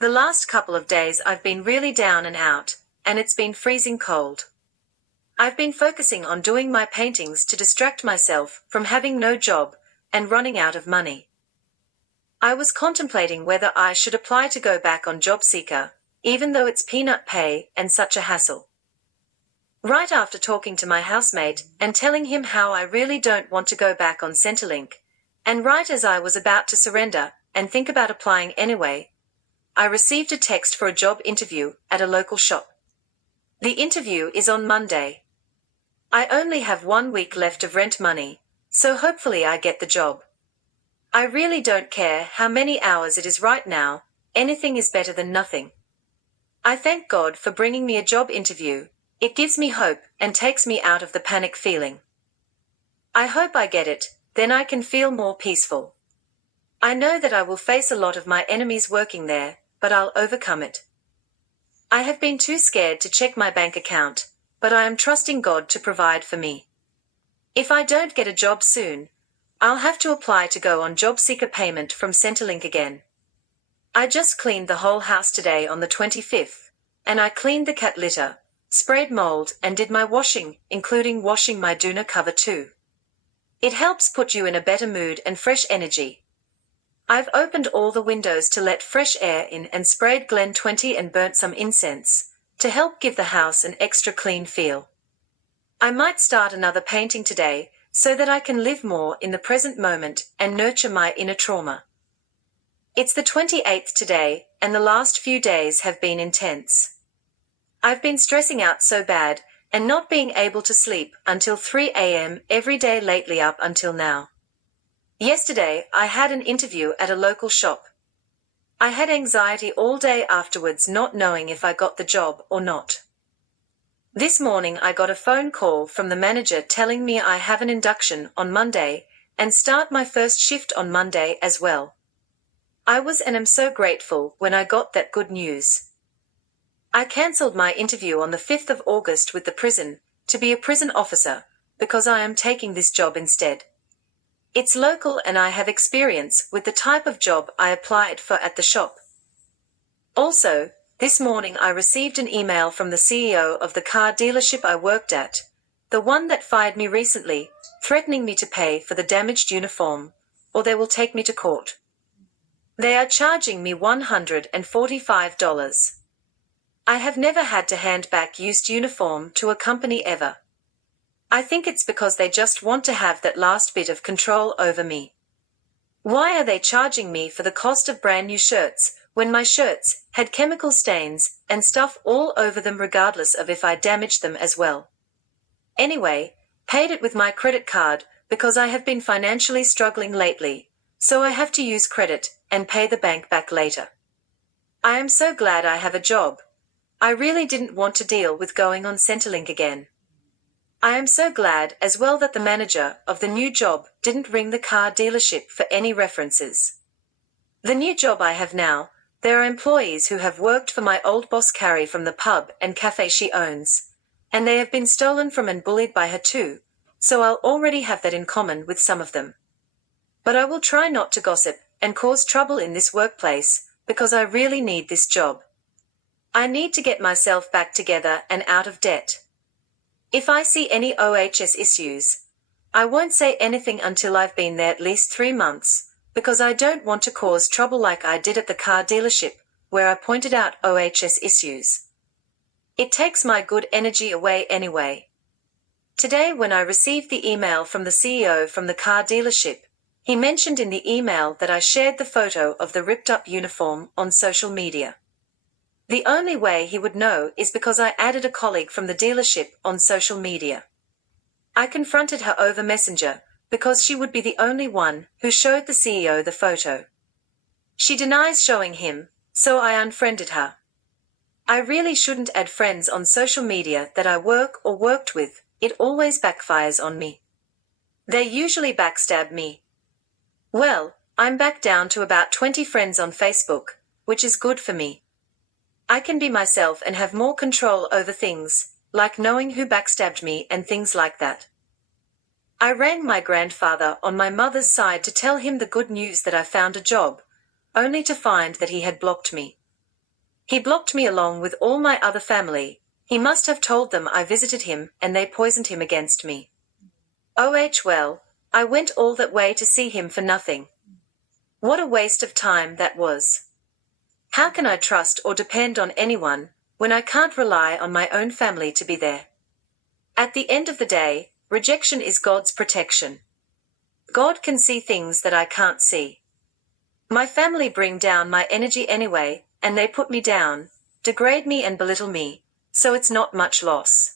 The last couple of days I've been really down and out, and it's been freezing cold. I've been focusing on doing my paintings to distract myself from having no job and running out of money. I was contemplating whether I should apply to go back on JobSeeker, even though it's peanut pay and such a hassle. Right after talking to my housemate and telling him how I really don't want to go back on Centrelink, and right as I was about to surrender and think about applying anyway, I received a text for a job interview at a local shop. The interview is on Monday. I only have 1 week left of rent money, so hopefully I get the job. I really don't care how many hours it is right now, anything is better than nothing. I thank God for bringing me a job interview. It gives me hope and takes me out of the panic feeling. I hope I get it, then I can feel more peaceful. I know that I will face a lot of my enemies working there, but I'll overcome it. I have been too scared to check my bank account, but I am trusting God to provide for me. If I don't get a job soon, I'll have to apply to go on JobSeeker payment from Centrelink again. I just cleaned the whole house today on the 25th, and I cleaned the cat litter, sprayed mold, and did my washing, including washing my doona cover too. It helps put you in a better mood and fresh energy. I've opened all the windows to let fresh air in and sprayed Glen 20 and burnt some incense to help give the house an extra clean feel. I might start another painting today so that I can live more in the present moment and nurture my inner trauma. It's the 28th today, and the last few days have been intense. I've been stressing out so bad and not being able to sleep until 3 a.m. every day lately up until now. Yesterday, I had an interview at a local shop. I had anxiety all day afterwards, not knowing if I got the job or not. This morning I got a phone call from the manager telling me I have an induction on Monday and start my first shift on Monday as well. I was and am so grateful when I got that good news. I cancelled my interview on the 5th of August with the prison to be a prison officer because I am taking this job instead. It's local and I have experience with the type of job I applied for at the shop. Also, this morning I received an email from the CEO of the car dealership I worked at, the one that fired me recently, threatening me to pay for the damaged uniform, or they will take me to court. They are charging me $145. I have never had to hand back used uniform to a company ever. I think it's because they just want to have that last bit of control over me. Why are they charging me for the cost of brand new shirts when my shirts had chemical stains and stuff all over them regardless of if I damaged them as well? Anyway, paid it with my credit card because I have been financially struggling lately, so I have to use credit and pay the bank back later. I am so glad I have a job. I really didn't want to deal with going on Centrelink again. I am so glad as well that the manager of the new job didn't ring the car dealership for any references. The new job I have now, there are employees who have worked for my old boss Carrie from the pub and cafe she owns, and they have been stolen from and bullied by her too, so I'll already have that in common with some of them. But I will try not to gossip and cause trouble in this workplace because I really need this job. I need to get myself back together and out of debt. If I see any OHS issues, I won't say anything until I've been there at least 3 months, because I don't want to cause trouble like I did at the car dealership, where I pointed out OHS issues. It takes my good energy away anyway. Today when I received the email from the CEO from the car dealership, he mentioned in the email that I shared the photo of the ripped-up uniform on social media. The only way he would know is because I added a colleague from the dealership on social media. I confronted her over Messenger because she would be the only one who showed the CEO the photo. She denies showing him, so I unfriended her. I really shouldn't add friends on social media that I work or worked with, it always backfires on me. They usually backstab me. Well, I'm back down to about 20 friends on Facebook, which is good for me. I can be myself and have more control over things, like knowing who backstabbed me and things like that. I rang my grandfather on my mother's side to tell him the good news that I found a job, only to find that he had blocked me. He blocked me along with all my other family. He must have told them I visited him and they poisoned him against me. Well, I went all that way to see him for nothing. What a waste of time that was. How can I trust or depend on anyone when I can't rely on my own family to be there? At the end of the day, rejection is God's protection. God can see things that I can't see. My family bring down my energy anyway, and they put me down, degrade me and belittle me, so it's not much loss.